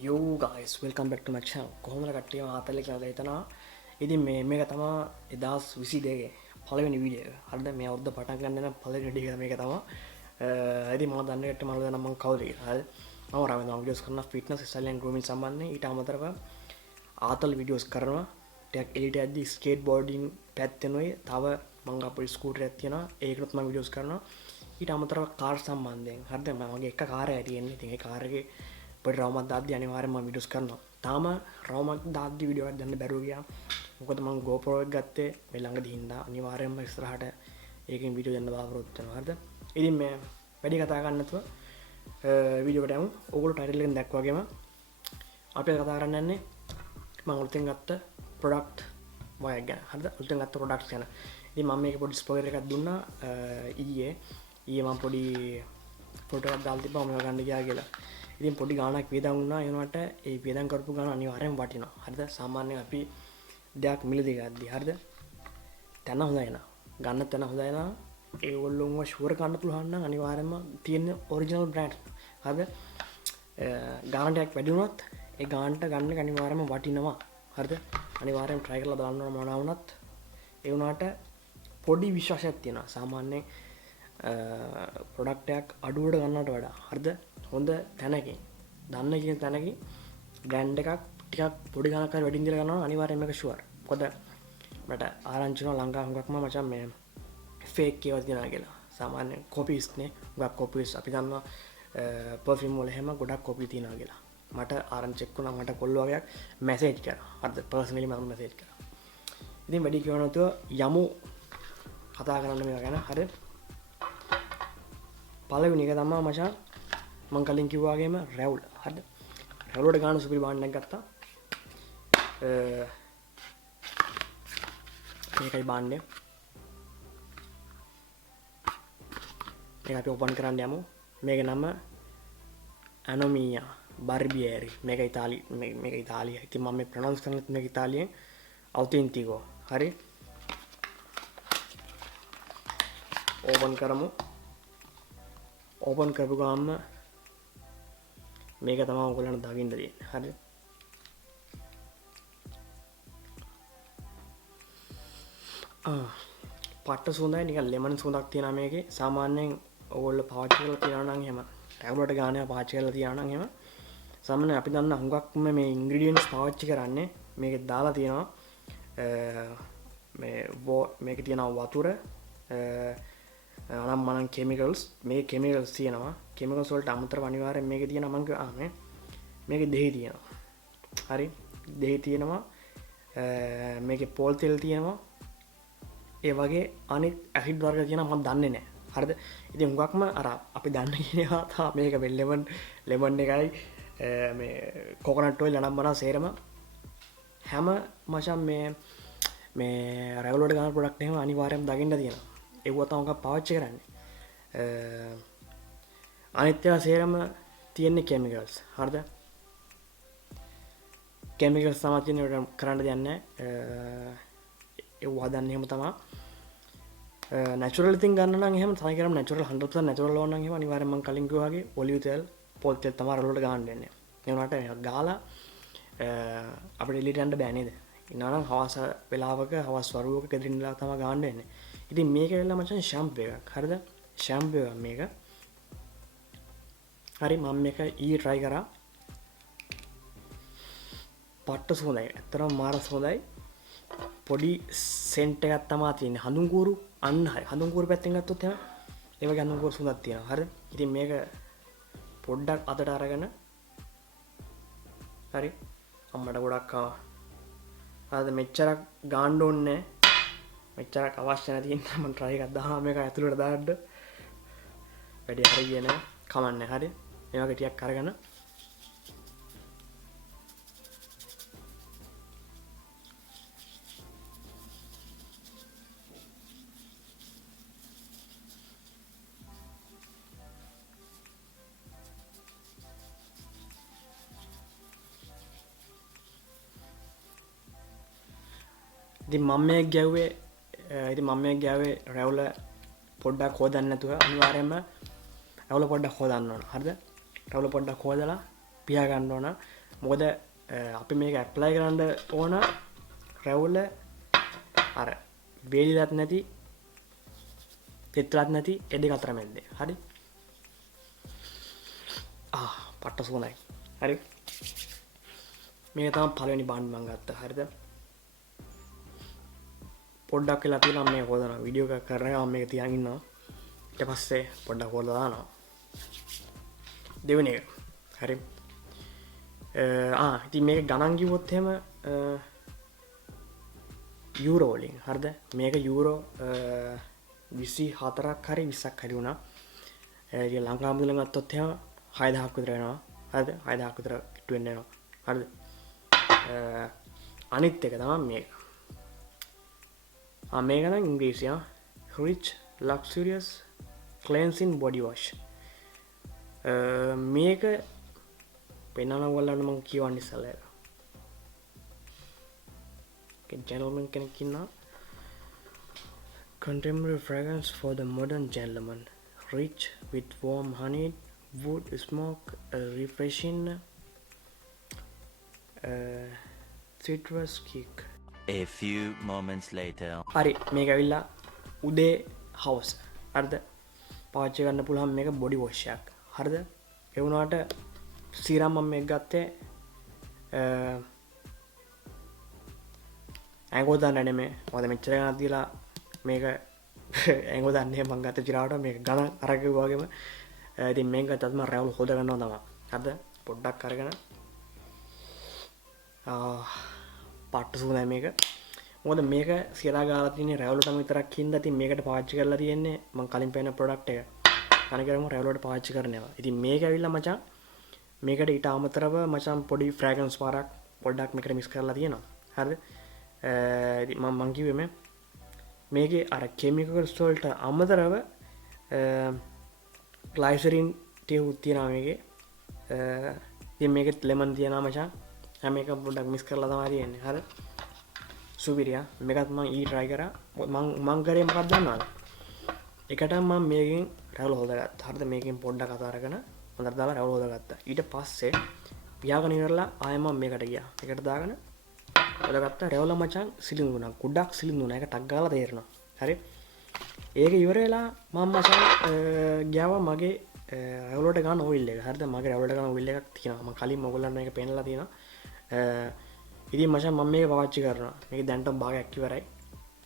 Yo guys, welcome back to my channel. කොහොමද කට්ටිය මාතලේ කියලා හිතනවා. ඉතින් මේක තමයි 2022 පළවෙනි වීඩියෝ එක. හරිද? මේ අවුරුද්ද පටන් ගන්න යන පළවෙනි වීඩියෝ එක මේක තමයි. ඉතින් මම දන්නේ කට්ටිය මම දන්නා මම කවුද කියලා. හරිද? මම රාමෙන් වීඩියෝස් කරනවා ෆිට්නස් ස්ටයිල් ඇන්ඩ් ග්‍රූමින් සම්බන්ධයෙන්. ඊට අමතරව ආතල් වීඩියෝස් කරනවා. ටිකක් එලිට යද්දි ස්කේට් බෝඩින් පැත්තෙනුයි තව මම අපේ ස්කූටරයක් තියෙනවා. ඒකනොත් මම වීඩියෝස් කරනවා. ඊට අමතරව කාර් සම්බන්ධයෙන්. හරිද? මගේ එක කාර් එකක් තියෙන්නේ. ඉතින් ඒ කාර් එකේ පොඩි රවුමක් දාද්දි අනිවාර්යෙන්ම මම වීඩියෝස් කරනවා. තාම රවුමක් දාද්දි වීඩියෝ එකක් ගන්න බැරුව ගියා. මොකද මම GoPro එක ගත්තේ මේ ළඟදී හින්දා අනිවාර්යෙන්ම ඉස්සරහට ඒකෙන් වීඩියෝ දෙන්න බලාපොරොත්තු වෙනවා. හරිද? ඉතින් මේ වැඩි කතා කරන්න නැතුව වීඩියෝ එකට යමු. ඕගොල්ලෝ ටයිටල් එකෙන් දැක්ක වගේම අපි කතා කරන්න යන්නේ මම අලුතෙන් ගත්ත ප්‍රොඩක්ට් වයක් ගැන. හරිද? අලුතෙන් ගත්ත ප්‍රොඩක්ට්ස් ගැන. ඉතින් මම මේක පොඩි ස්පොයිලර් එකක් දුන්නා ඊයේ මම පොඩි ෆොටෝ එකක් දාලා තිබ්බා මම ගන්න ගියා කියලා. ඉතින් පොඩි ගාණක් වියදම් වුණා. ඒ වුණාට ඒ වියදම් කරපු ගාණ අනිවාර්යෙන් වටිනවා. හරිද? සාමාන්‍යයෙන් අපි දෙයක් මිලදී ගද්දී හරිද? තැන හොඳයි නා. ගන්න තැන හොඳයි නා. ඒගොල්ලෝම ෂුවර් ගන්න පුළුවන් නම් අනිවාර්යෙන්ම තියෙන ඔරිජිනල් බ්‍රෑන්ඩ්. හරිද? ගාණ ටිකක් වැඩි වුණොත් ඒ ගාණට ගන්න එක අනිවාර්යෙන්ම වටිනවා. හරිද? අනිවාර්යෙන් try කරලා බලන්න ඕන මොනවා වුණත්. ඒ වුණාට පොඩි විශ්වාසයක් තියෙනවා. සාමාන්‍යයෙන් ප්‍රොඩක්ට් එකක් අඩුවට ගන්නවට වඩා හරිද? හොඳ තැනකින් දන්න කියන තැනකින් බ්‍රෑන්ඩ් එකක් ටිකක් පොඩි ගණනක් හරි වැඩිින් දීලා ගන්නවා අනිවාර්යෙන් මේක ෂුවර්. මොකද මට ආරංචි වෙනවා ලංකාව හුඟක්ම මචං මේ ෆේක් ඒවා තියනවා කියලා. සාමාන්‍ය කොපීස් නේ. හුඟක් කොපීස් අපි දන්නවා පර්ෆියුම් වල හැම ගොඩක් කොපි තියනවා කියලා. මට ආරංචි එක්කුණා මට කොල්ල වගේක් මැසේජ් කරා. හරිද? පර්සනලි මම මැසේජ් කරා. ඉතින් වැඩි කියව නැතුව යමු කතා කරන්න මේවා ගැන. හරිද? පළවෙනි එක තමයි මචං මං කලින් කිව්වා වගේම රැවුල්. හරිද? රැවුල් වලට ගන්න සුපිරි බාණ්ඩයක් ගත්තා. මේකයි බාණ්ඩය. මේක අපි ඕපන් කරන්න යමු. මේකේ නම අනෝමියා බාර්බියරි. මේක ඉතාලිය. ඉතින් මම මේ ප්‍රොනවුන්ස් කරන්නේ මේක ඉතාලියෙන් අවතෙන්ටිකෝ. හරි? ඕපන් කරමු. ඕපන් කරපු ගාම මේක තමයි ඔයගොල්ලන්ට දකින්න තියෙන්නේ. හරිද? පට්ට සුවඳයි නිකන් ලෙමන් සුවඳක් තියෙනවා මේකේ. සාමාන්‍යයෙන් ඔයගොල්ලෝ පාවිච්චි කරලා තියනවා නම් එහෙම රැගුලට ගානේ පාවිච්චි කරලා තියනවා නම් එහෙම සාමාන්‍යයෙන් අපි දන්න හුඟක්ම මේ ඉන්ග්‍රීඩියන්ට්ස් පාවිච්චි කරන්නේ මේකේ දාලා තියෙනවා මේකේ තියෙනවා වතුර අනම්මනම් කෙමිකල්ස්. මේ කෙමිකල්ස් තියෙනවා. කෙමිකල්ස් වලට අමතරව අනිවාර්යෙන් මේකේ තියෙනවා මම මේකේ දෙහි තියෙනවා. හරි? දෙහි තියෙනවා. මේකේ පෝල් තෙල් තියෙනවා. ඒ වගේ අනිත් ඇසිඩ් වර්ග තියෙනවා මම දන්නේ නැහැ. හරිද? ඉතින් හුඟක්ම අර අපි දන්න කියනවා තමයි මේක ලෙමන් එකයි මේ කොකනට් ඔයිල් අනම්මනම් සේරම හැම මචං මේ රැගුලර් වලට ගන්න ප්‍රොඩක්ට් එහෙම අනිවාර්යයෙන්ම දකින්න තියෙනවා. ඒව තමයි පාවිච්චි කරන්නේ. අනිත් ඒවා සේරම තියෙන්නේ කෙමිකල්ස්. හරිද? කෙමිකල්ස් තමයි තියෙන්නේ කරන්න දෙයක් නැහැ. ඒව හදන්නේ එහෙම තමයි. නැචරල් තින් ගන්න නම් එහෙම තමයි කරන්නේ. නැචරල් 100% නැචරල් ඕන නම් එහෙම අනිවාර්යයෙන්ම මම කලින් කිව්වා වගේ ඔලිව් තෙල්, පොල් තෙල් තමයි රවුලට ගන්න දෙන්නේ. ඒ වුණාට මේක ගාලා අපිට එළියට යන්න බෑ නේද? ඉන්නවා නම් හවස වෙලාවක හවස් වරුවක ගෙදරින්ලා තමයි ගන්න දෙන්නේ. ඉතින් මේක වෙලා මචං ෂැම්පූ එකක්. හරිද? ෂැම්පූ එකක් මේක. හරි මම මේක ඊයේ try කරා. පට්ට සුවඳයි. ඇත්තටම මාර සුවඳයි. පොඩි සෙන්ට් එකක් තමයි තියෙන්නේ. හඳුන් කූරු අන්න හරි. හඳුන් කූරු පැත්තෙන් ගත්තොත් එහෙම ඒ වගේ හඳුන් කූරු සුවඳක් තියෙනවා. හරිද? ඉතින් මේක පොඩ්ඩක් අතට අරගෙන හරි අම්මට ගොඩක් ආවා. හරිද? මෙච්චරක් ගාන්න ඕනේ මෙච්චරක් අවශ්‍ය නැති ඉන්න මම try එකක් දානවා මේක ඇතුළට දාන්න. වැඩි හරිය නෑ. කමන්නේ. හරි? මේ වගේ ටිකක් අරගෙන ඉතින් මම මේ ගැව්වේ රැවුල පොඩ්ඩක් හොදන්න නැතුව අනිවාර්යයෙන්ම රැවුල පොඩ්ඩක් හොදන්න ඕන. හරිද? රැවුල පොඩ්ඩක් හොදලා පියා ගන්න ඕන. මොකද අපි මේක ඇප්ලයි කරන්න ඕන රැවුල අර වේලිලත් නැති තෙත්ලත් නැති ඒ දෙක අතර මැද්දේ. හරි. පට්ට සුවඳයි. හරි. මේක තමයි පළවෙනි බාන්න මම ගත්තා. හරිද? පොඩ්ඩක් වෙලා තියෙනවා මේ හොදන වීඩියෝ එකක් කරනවා මේක තියන් ඉන්නවා. ඊට පස්සේ පොඩ්ඩක් හොදලා දානවා. දෙවෙනි එක. හරි. ඉතින් මේක ගණන් කිව්වොත් එහෙම යූරෝ වලින්. හරිද? මේක යූරෝ 24ක් හරි 20ක් හරි වුණා. ඉතින් ලංකාව මුදලෙන් ගත්තොත් එහෙම 6000ක් විතර වෙනවා. හරිද? 6000ක් විතර ඉටු වෙන්න වෙනවා. හරිද? අනිත් එක තමයි මේක. මේක නම් ඉංග්‍රීසි rich luxurious cleansing body wash. මේක පෙන්නන වලන්න මම කියවන්නේ ඉස්සෙල්ලා. gentleman කෙනෙක් ඉන්නවා. Contemporary fragrance for the modern gentleman, rich with warm honey, wood smoke, refreshing citrus kick. A few moments later. හරි මේක ඇවිල්ලා උදේ හවස්. හරිද? පාවිච්චි කරන්න පුළුවන් මේක බොඩි වොෂ් එකක්. හරිද? ඒ වුණාට සීරම් මම මේක ගත්තේ ඇඟෝ දාන්න නෙමෙයි. මොකද මෙච්චර ගණන් දීලා මේක ඇඟෝ දාන්නේ මම ගත්ත චිරාවට මේක ගණන් අරගෙන වගේම ඉතින් මේක ගත්තත් මම රැවුල් හොද ගන්නවා තමයි. හරිද? පොඩ්ඩක් අරගෙන පට්ට සුවඳයි මේක. මොකද මේක සියලා ගාලා තියෙන්නේ රැවුලටම විතරක් හින්දා ඉතින් මේකට පාවිච්චි කරලා තියෙන්නේ මම කලින් පෙන්න ප්‍රොඩක්ට් එක. අනිකරම රැවුලට පාවිච්චි කරනවා. ඉතින් මේක ඇවිල්ලා මචං මේකට ඊට අමතරව මචං පොඩි ෆ්‍රැග්‍රන්ස් පාරක් පොඩ්ඩක් මේකට මික්ස් කරලා තියෙනවා. හරිද? ඉතින් මම කිව්වේ මේකේ අර කෙමිකල්ස් වලට අමතරව ග්ලයිසරින් ටිකක් තියෙනවා මේකේ. ඉතින් මේකෙත් ලෙමන් තියෙනවා මචං. හැම එකම පොඩ්ඩක් මික්ස් කරලා තමයි තියෙන්නේ. හරි. සුපිරියා. මේකත් මම ට්‍රයි කරා. මං කරේ මොකක්ද දන්නවද? එකට මම මේකෙන් රැවුල හොදගත්තා. හරිද? මේකෙන් පොඩ්ඩක් අත අරගෙන හොඳට දාලා රැවුල හොදගත්තා. ඊට පස්සේ පියාගෙන ඉවරලා ආයෙ මම මේකට ගියා. මේකට දාගෙන හොදගත්තා. රැවුල මචං සිලිඳු වුණා. ගොඩක් සිලිඳු වුණා. ඒක ටක් ගාලා තේරෙනවා. හරි. ඒක ඉවර වෙලා මම මචං ගියාවා මගේ රැවුලට ගන්න ඔයිල් එක. හරිද? මගේ රැවුලට ගන්න ඔයිල් එකක් තියෙනවා. මම කලින් ඔයගොල්ලන්ට මේක පෙන්නලා තියෙනවා. ඉතින් මචං මම මේක පාවිච්චි කරනවා. මේක දැන්ටම භාගයක් ඉවරයි.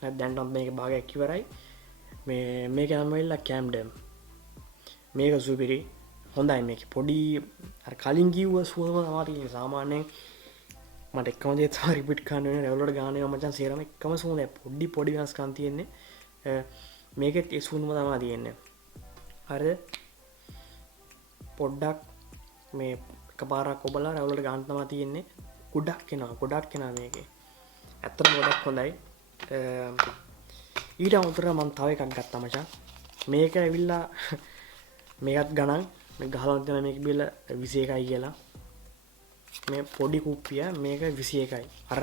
නැත්නම් දැන්ටම මේක භාගයක් ඉවරයි. මේක නම් වෙලා කැම්ඩම්. මේක සුපිරි. හොඳයි මේක. පොඩි අර කලින් කිව්ව සුවඳම තමයි තියෙන්නේ. සාමාන්‍යයෙන් මට එකම දේ තමයි රිපීට් කරන්න වෙන්නේ. රෙවුලට ගන්න ඒවා මචං සේරම එකම සුවඳයි. පොඩි වෙනස්කම් තියෙන්නේ. මේකෙත් ඒ සුවඳම තමයි තියෙන්නේ. හරිද? පොඩ්ඩක් මේ එකපාරක් ඔබලා රැවුලට ගන්න තමයි තියෙන්නේ. ගොඩක් එනවා මේකේ. ඇත්තටම ගොඩක් හොඳයි. ඊට අමතරව මම තව එකක් ගත්තා මචං. මේක ඇවිල්ලා මේකත් ගණන් මේ ගහලා තියෙන මේක බිල 21යි කියලා. මේ පොඩි කුප්පිය මේක 21යි. අර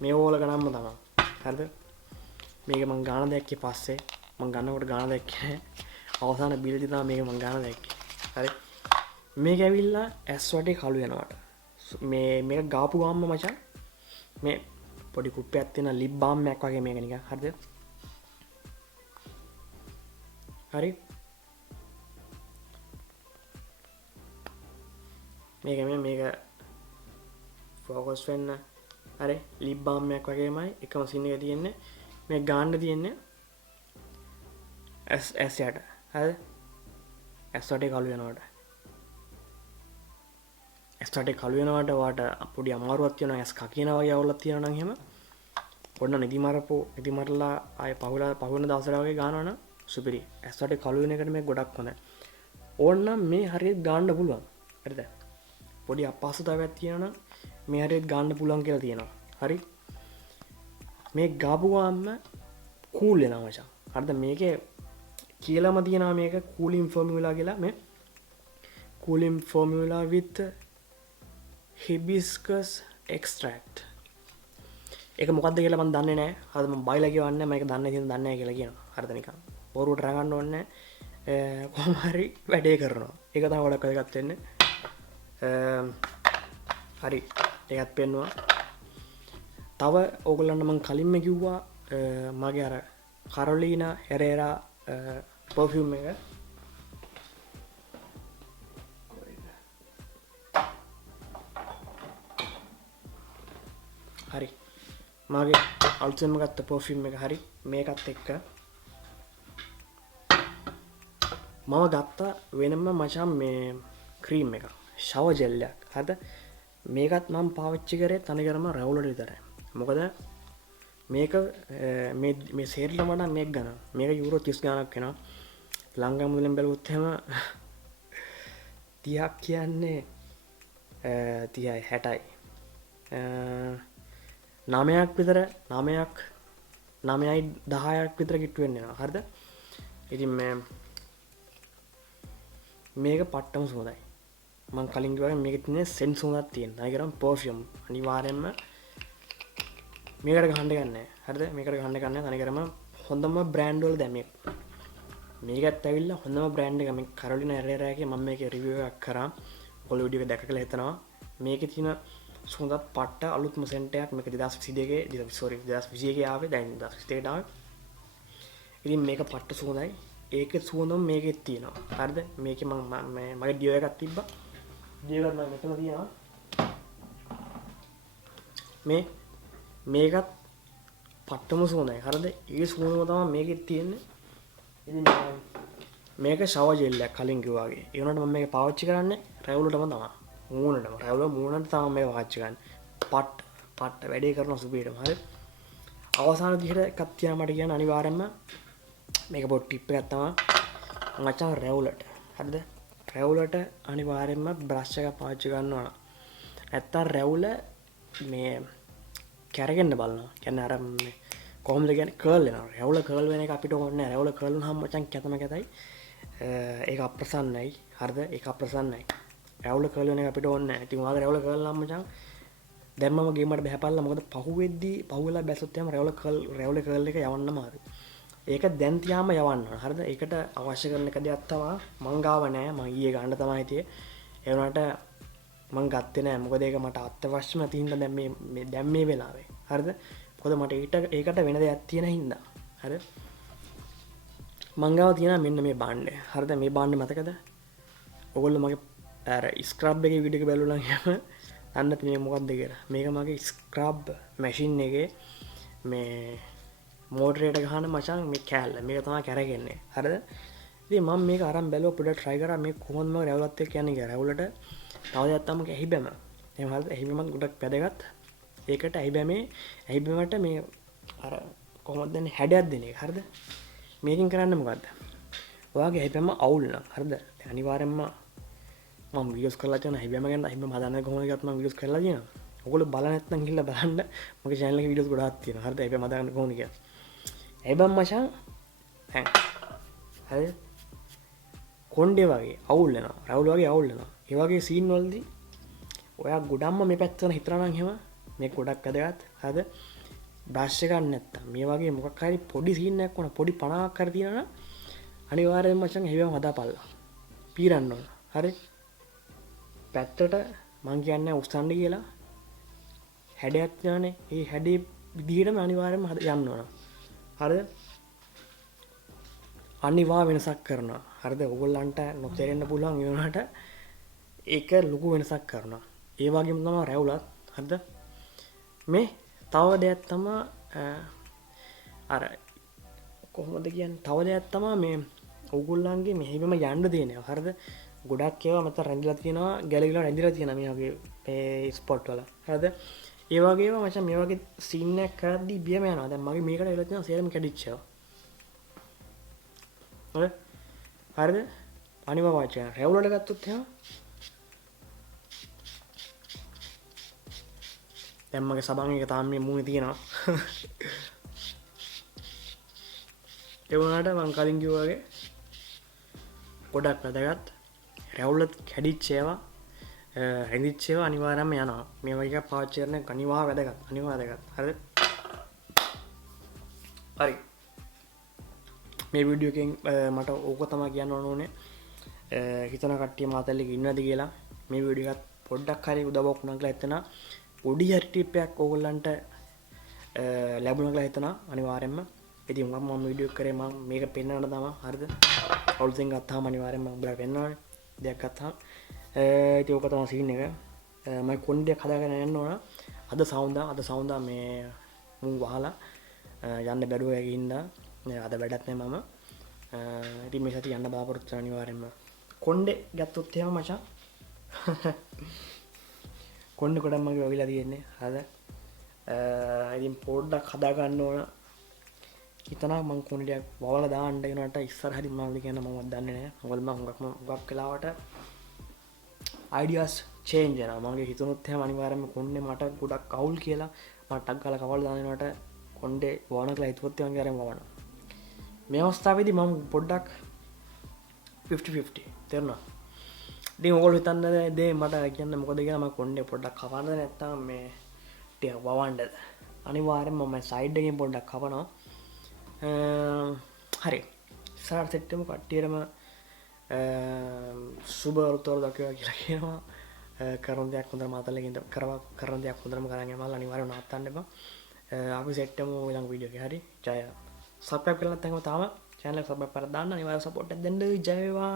මේ ඕල ගණන්ම තමයි. හරිද? මේක මම ගාන දැක්කේ පස්සේ මම ගන්නකොට ගාන දැක්කේ අවසාන බිලදී තමයි මේක මම ගාන දැක්කේ. හරි. මේක ඇවිල්ලා ඇස් වටේ කළු යනවට. මේක ගාපු ගාම්ම මචං මේ පොඩි කුප්පයක් තියෙන ලිප් බාම් එකක් වගේ මේක නිකන්. හරිද? හරි. මේක ෆෝකස් වෙන්න. හරි. ලිප් බාම් එකක් වගේමයි එකම සින් එක තියෙන්නේ. මේ ගාන්න තියෙන්නේ ඇස් යට. හරිද? ඇස් වටේ කළු යනවට. ඇස්ටේ කළු වෙනවට වාට පොඩි අමාරුවක් තියෙනවා. ඇස් කකිනා වගේ අවුලක් තියෙනවා නම් එහෙම පොඩ්ඩක් නිදි මරලා ආයෙ පහුවෙන දවසට වගේ ගන්නවා නම් සුපිරි. ඇස්ටේ කළු වෙන එකට මේ ගොඩක් හොඳයි. ඕනනම් මේ හරියට ගන්න පුළුවන්. හරිද? පොඩි අපහසුතාවයක් තියෙනවා නම් මේ හරියට ගන්න පුළුවන් කියලා තියෙනවා. හරි. මේ ගාපු ගාම්ම කූල් වෙනවා මචං. හරිද? මේකේ කියලාම තියෙනවා මේක කූලින් ෆෝමියුලා කියලා. මේ cooling formula with hibiscus extract. ඒක මොකක්ද කියලා මම දන්නේ නැහැ. හරිද? මම බයිලා කියවන්නේ මේක දන්නේ තියෙන දන්නේ නැහැ කියලා කියනවා. හරිද නිකන්. බොරුවට රඟන්න ඕනේ නැහැ. කොහොම හරි වැඩේ කරනවා. ඒක තමයි ගොඩක් වැදගත් වෙන්නේ. හරි ඒකත් පෙන්නවා. තව ඕගොල්ලන්ට මං කලින්ම කිව්වා මගේ අර කරොලීනා හෙරේරා පර්ෆියුම් එක හරි මගේ අලුතෙන්ම ගත්ත පර්ෆියුම් එක හරි මේකත් එක්ක මම ගත්තා වෙනම මචං මේ ක්‍රීම් එක ෂවර් ජෙල් එකක් හරිද මේකත් මම පාවිච්චි කරේ තනිකරම රැවුලට විතරයි මොකද මේක මේ සේල්ල වඩා මේක ගන්න මේක යුරෝ 30 ගණක් වෙනවා ලංකාවේ මුදලෙන් බැලුවොත් එහෙම 30ක් කියන්නේ 30යි 60යි 9ක් විතර 9යි 10ක් විතර කිට්ටු වෙන්නේ නවා හරිද ඉතින් මේක පට්ටම සුවඳයි මං කලින් කිව්වා මේකේ තියෙන සෙන්ස් සුවඳක් තියෙනවා ඒ කියනවා පර්ෆියුම් අනිවාර්යෙන්ම මේකට ගහන්න ගන්නෑ හරිද මේකට ගහන්න ගන්නෑ තනිකරම හොඳම බ්‍රෑන්ඩ් වල දැන් මේකත් ඇවිල්ලා හොඳම බ්‍රෑන්ඩ් එක මේ කරොලිනා එරේරාගේ මම මේකේ රිවිව් එකක් කරා ඔයගොල්ලෝ වීඩියෝ එක දැකලා හිතනවා මේකේ තියෙන සුවඳත් පට්ට අලුත්ම සෙන්ට් එකක් මේක 2021 ආවේ දැන් 2022 ආවේ ඉතින් මේක පට්ට සුවඳයි ඒකේ සුවඳම මේකෙත් තියෙනවා හරිද මේකේ මම මගේ ඩියෝ එකක් තිබ්බා ඩියෝ එකක් මම මෙතන තියනවා මේකත් පට්ටම සුවඳයි හරිද ඒ සුවඳම තමයි මේකෙත් තියෙන්නේ ඉතින් මේක ෂවර් ජෙල් එකක් කලින් කිව්වා වගේ ඒ වුණාට මම මේක පාවිච්චි කරන්නේ රැවුලටම තමයි මූණට තමයි මේක පාවිච්චි කරන්නේ පට්ට වැඩේ කරන සුබීරම හරි අවසාන විදිහට එකක් තියෙනවා මට කියන්න අනිවාර්යෙන්ම මේක පොඩි ටිප් එකක් තමයි මචං රැවුලට හරිද රැවුලට අනිවාර්යෙන්ම බ්‍රෂ් එක පාවිච්චි කරනවා නැත්තම් රැවුල මේ කැරගෙන්න බලනවා කියන්නේ අර කොහොමද කියන්නේ කර්ල් වෙනවා රැවුල කර්ල් වෙන එක අපිට ඕනේ නැහැ රැවුල කර්ල් වුනහම මචං කැතයි ඒක අප්‍රසන්නයි හරිද ඒක අප්‍රසන්නයි රැවුල කර්ල් වෙන එක අපිට ඕනේ නැහැ ඉතින් ඔයාලා රැවුල කර්ල් නම් මචං දැම්මම ගේමකට බහැපල්ලා මොකද පහුවෙලා බැසුත් එහෙම රැවුල කර්ල් එක යවන්න අමාරුයි ඒක දැන් තියාම යවන්න ඕන හරිද ඒකට අවශ්‍ය කරන එක දෙයක් තමයි මං ගාව නැහැ මං ඊයේ ගන්න තමයි හිටියේ ඒ වුණාට මං ගත්තේ නැහැ මොකද ඒක මට අත්‍යවශ්‍යම තියෙන දැන් මේ වෙලාවේ හරිද මොකද මට ඒකට වෙන දෙයක් තියෙන හින්දා හරිද මං ගාව තියෙනවා මෙන්න මේ බාණ්ඩය හරිද මේ බාණ්ඩය මතකද ඔයගොල්ලෝ මගේ අර ස්ක්‍රබ් එකේ වීඩියෝ එක බලුවා නම් එහෙම දන්නත් මේ මොකක්ද කියලා මේක මගේ ස්ක්‍රබ් මැෂින් එකේ මේ මෝටරේට ගහන මචං මේ කෑල්ල මේක තමයි කැරගෙන්නේ හරිද ඉතින් මම මේක අරන් බැලුවා පොඩ්ඩක් try කරා මේ කොහොමද මම රැවුලත් එක්ක යන්නේ කියලා රැවුලට තව දෙයක් තමයි ඇහිබැම එහෙම හරිද ඇහිබැමත් ගොඩක් වැදගත් ඒකට ඇහිබැමට මේ අර කොහොමද දන්නේ හැඩයක් දෙන එක හරිද මේකෙන් කරන්නේ මොකද්ද ඔයාගේ ඇහිබැම අවුල් නම් හරිද අනිවාර්යෙන්ම මම වීඩියෝස් කරලා තියෙනවා ඇහිබැම ගැන ඇහිබැම හදන්න කොහොමද කියත් මම වීඩියෝස් කරලා තියෙනවා ඔයගොල්ලෝ බලලා නැත්නම් ගිහලා බලන්න මගේ channel එකේ වීඩියෝස් ගොඩාක් තියෙනවා හරිද ඇහිබැම හදන්න කොහොමද කියලා ඇහිබැම මචං දැන් හරිද කොණ්ඩේ වගේ අවුල් වෙනවා රැවුල වගේ අවුල් වෙනවා ඒ වගේ සීන් වලදී ඔයා ගොඩක්ම මේ පැත්තට හිතලා නම් එහෙම මේක ගොඩක් වැදගත් හරිද බ්‍රෂ් එකක් නැත්තම් මේ වගේ මොකක් හරි පොඩි සීන් එකක් වුණා පොඩි 50ක් හරි තියෙනවා නම් අනිවාර්යයෙන්ම මචං ඇහිබැම හදාපල්ලා පීරන්න ඕන හරි පැත්තට මං කියන්නේ උස්සන්න කියලා හැඩයක් යනනේ ඒ හැඩේ විදිහටම අනිවාර්යයෙන්ම යන්න ඕන හරිද අනිවා වෙනසක් කරනවා හරිද ඕගොල්ලන්ට නොතේරෙන්න පුළුවන් ඒ වුණාට ඒක ලොකු වෙනසක් කරනවා ඒ වගේම තමයි රැවුලත් හරිද මේ තව දෙයක් තමයි අර කොහොමද කියන්නේ තව දෙයක් තමයි මේ ඕගොල්ලන්ගේ මෙහෙම යන්න දෙන්නේ හරිද ගොඩක් ඒවා මත රැඳිලා තියෙනවා ගැලවිලා රැඳිලා තියෙනවා මේ වගේ මේ ස්පොට් වල හරිද ඒ වගේ ඒවා මචං මේ වගේ සීන් එකක් කරද්දී බියම යනවා දැන් මගේ මේකට වෙලා තියෙනවා සේරම කැඩිච්චා හරිද අනිවා වාචය රැවුලට ගත්තොත් එහෙම දැන් මගේ සබන් එක තාම මේ මූණේ තියෙනවා ඒ වුණාට මං කලින් කිව්වා වගේ ගොඩක් වැදගත් රැවුලත් කැඩිච්ච ඒවා රැඳිච්ච ඒවා අනිවාර්යයෙන්ම යනවා මේ වගේ එකක් පාවිච්චි කරන එක අනිවා වැදගත් හරිද හරි මේ වීඩියෝ එකෙන් මට ඕක තමයි කියන්න ඕනේ හිතන කට්ටිය මාතල්ලේ ඉන්නවද කියලා මේ වීඩියෝ එකත් පොඩ්ඩක් හරි උදව්වක් වුණා කියලා හිතන පොඩි හරි ටිප් එකක් ඕගොල්ලන්ට ලැබුණා කියලා හිතන අනිවාර්යෙන්ම ඉතින් මම වීඩියෝ කරේ මම මේක පෙන්වන්න තමයි හරිද අවුල්සෙන් ගත්තාම අනිවාර්යෙන්ම මම ඔයාලට පෙන්වන්නේ දෙයක් ගත්තාම ඉතින් ඕක තමයි සීන් එක මම කොණ්ඩයක් හදාගෙන යන්න ඕන අද සවුන්දා මේ මුන් වහලා යන්න බැරුව ගිහින්දා අද වැඩක් නෑ මම ඉතින් මේ සති යන්න බලාපොරොත්තු වෙන අනිවාර්යෙන්ම කොණ්ඩේ ගත්තොත් එහෙම මචං කොණ්ඩේ කොටක් මගේ වගිලා තියෙන්නේ හරිද ඉතින් පොඩ්ඩක් හදා ගන්න ඕන හිතනවා මම කොණ්ඩයක් වවලා දාන්න යනකොට ඉස්සරහදී මොනවද කියන මම දන්නේ නැහැ මොකද මම හුඟක් වෙලාවට ideas change වෙනවා මගේ හිතුනොත් එහෙම අනිවාර්යෙන්ම කොණ්ඩේ මට ගොඩක් අවුල් කියලා මට ටක් ගාලා කවල් දාන වෙනකොට කොණ්ඩේ වවන කියලා හිතුවත් ඒ වගේ අරන් වවනවා මේ අවස්ථාවේදී මම පොඩ්ඩක් 50-50 තේරුණා ඉතින් ඔයගොල්ලෝ හිතන්න දේ මට කියන්න මොකද කියලා මම කොණ්ඩේ පොඩ්ඩක් කවන්නද නැත්නම් මේ ටික වවන්නද අනිවාර්යෙන්ම මම සයිඩ් එකෙන් පොඩ්ඩක් කවනවා හරි ඉස්සරහට සෙට් වෙමු කට්ටියටම සුබ වෘතවල දක්වා කියලා කියනවා කරන දෙයක් හොඳට මාතලකින් කරන දෙයක් හොඳටම කරන් යනවා අනිවාර්යයෙන්ම නවත්තන්න එපා අපි සෙට් වෙමු ඊළඟ වීඩියෝ එකේ හරි ජය සබ්ස්ක්‍රයිබ් කරලා නැත්නම් තාම channel එක සබ්ස්ක්‍රයිබ් කරලා දාන්න අනිවාර්යයෙන් සපෝට් එකක් දෙන්න ජය වේවා